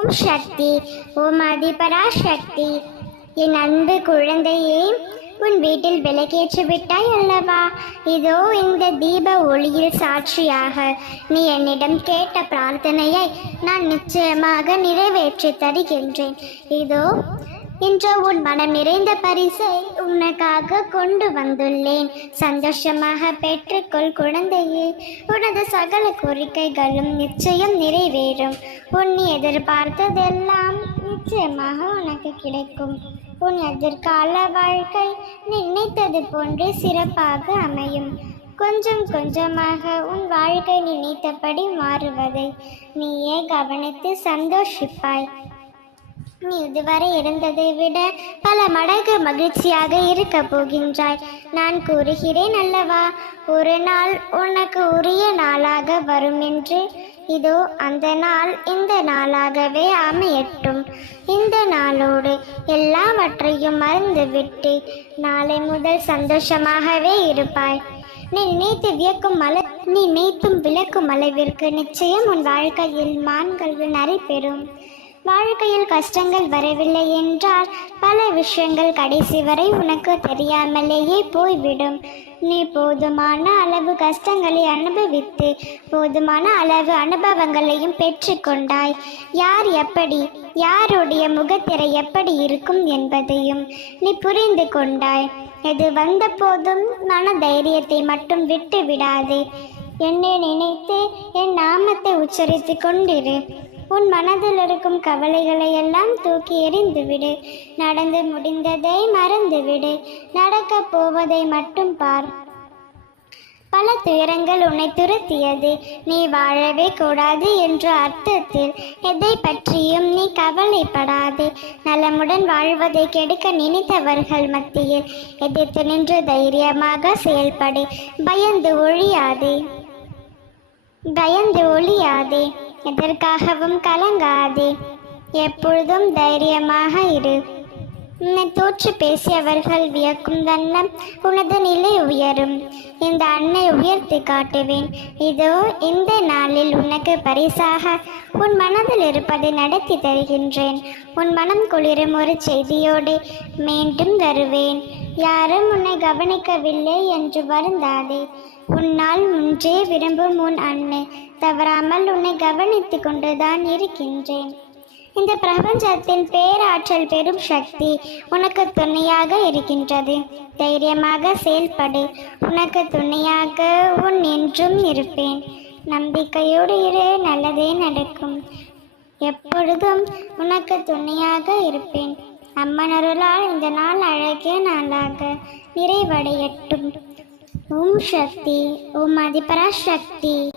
ஓம் சக்தி ஓம் அதிபராசக்தி என் அன்பு குழந்தையே உன் வீட்டில் விளக்கேற்றி விட்டாய் அல்லவா? இதோ இந்த தீப ஒளியில் சாட்சியாக நீ என்னிடம் கேட்ட பிரார்த்தனையை நான் நிச்சயமாக நிறைவேற்றி தருகின்றேன். இதோ இன்று உன் மனம் நிறைந்த பரிசை உனக்காக கொண்டு வந்துள்ளேன். சந்தோஷமாக பெற்றுக்கொள் குழந்தையே. உனது சகல கோரிக்கைகளும் நிச்சயம் நிறைவேறும். உன் எதிர்பார்த்ததெல்லாம் நிச்சயமாக உனக்கு கிடைக்கும். உன் எதிர்கால வாழ்க்கை நினைத்தது போன்று சிறப்பாக அமையும். கொஞ்சம் கொஞ்சமாக உன் வாழ்க்கை நினைத்தபடி மாறுவதை நீயே கவனித்து சந்தோஷிப்பாய். இதுவரை இருந்ததை விட பல மடங்கு மகிழ்ச்சியாக இருக்க போகின்றாய். நான் கூறுகிறேன் அல்லவா ஒரு நாள் உனக்கு உரிய நாளாக வரும் என்று. இதோ அந்த நாள் இந்த நாளாகவே அமையட்டும். இந்த நாளோடு எல்லாவற்றையும் மறந்துவிட்டு நாளை முதல் சந்தோஷமாகவே இருப்பாய். நீ நினைத்து வியக்கும் அள நீ நினைத்தும் விளக்கும் அளவிற்கு நிச்சயம் உன் வாழ்க்கையில் மான்கள் நடைபெறும். வாழ்க்கையில் கஷ்டங்கள் வரவில்லை என்றால் பல விஷயங்கள் கடைசி வரை உனக்கு தெரியாமலேயே போய்விடும். நீ போதுமான அளவு கஷ்டங்களை அனுபவித்து போதுமான அளவு அனுபவங்களையும் பெற்றுக்கொண்டாய். யார் எப்படி யாருடைய முகத்திரை எப்படி இருக்கும் என்பதையும் நீ புரிந்து கொண்டாய். எது வந்த போதும் மன தைரியத்தை மட்டும் விட்டு விடாதே என்னை நினைத்து என் நாமத்தை உச்சரித்து கொண்டிரு. உன் மனதில் இருக்கும் கவலைகளை எல்லாம் தூக்கி எறிந்துவிடு. நடந்து முடிந்ததை மறந்துவிடு. நடக்கப் போவதை மட்டும் பார். பல துயரங்கள் உன்னை துரத்தியது. நீ வாழவே கூடாது என்ற அர்த்தத்தில் எதை பற்றியும் நீ கவலைப்படாதே. நலமுடன் வாழ்வதை கெடுக்க நினைத்தவர்கள் மத்தியில் எதிர்த்து நின்று தைரியமாக செயல்படு. பயந்து ஒழியாதே. பயந்து ஒழியாதே. எதற்காகவும் கலங்காதே. எப்பொழுதும் தைரியமாக இரு. உன்னை தோற்று பேசியவர்கள் வியக்கும் வண்ணம் உனது நிலை உயரும். இந்த அன்னை உயர்த்தி காட்டுவேன். இதோ இந்த நாளில் உனக்கு பரிசாக உன் மனதில் இருப்பதை நடத்தி தருகின்றேன். உன் மனம் குளிரும் ஒரு செய்தியோடு மீண்டும் வருவேன். யாரும் உன்னை கவனிக்கவில்லை என்று வருந்தாதே. உன்னால் முன்றே விரும்பும் உன் அன்னை. தவறாமல் உன்னை கவனித்துக் கொண்டுதான் இருக்கின்றேன். இந்த பிரபஞ்சத்தின் பேராற்றல் பெரும் சக்தி உனக்கு துணையாக இருக்கின்றது. தைரியமாக செயல்படு. உனக்கு துணையாக உன் என்றும் இருப்பேன். நம்பிக்கையோடு இரு. நல்லதே நடக்கும். எப்பொழுதும் உனக்கு துணையாக இருப்பேன். அம்மன் அருளால் இந்த நாள் அழகிய நாளாக நிறைவடையட்டும். ஓம் சக்தி. ஓம் அதிபரா சக்தி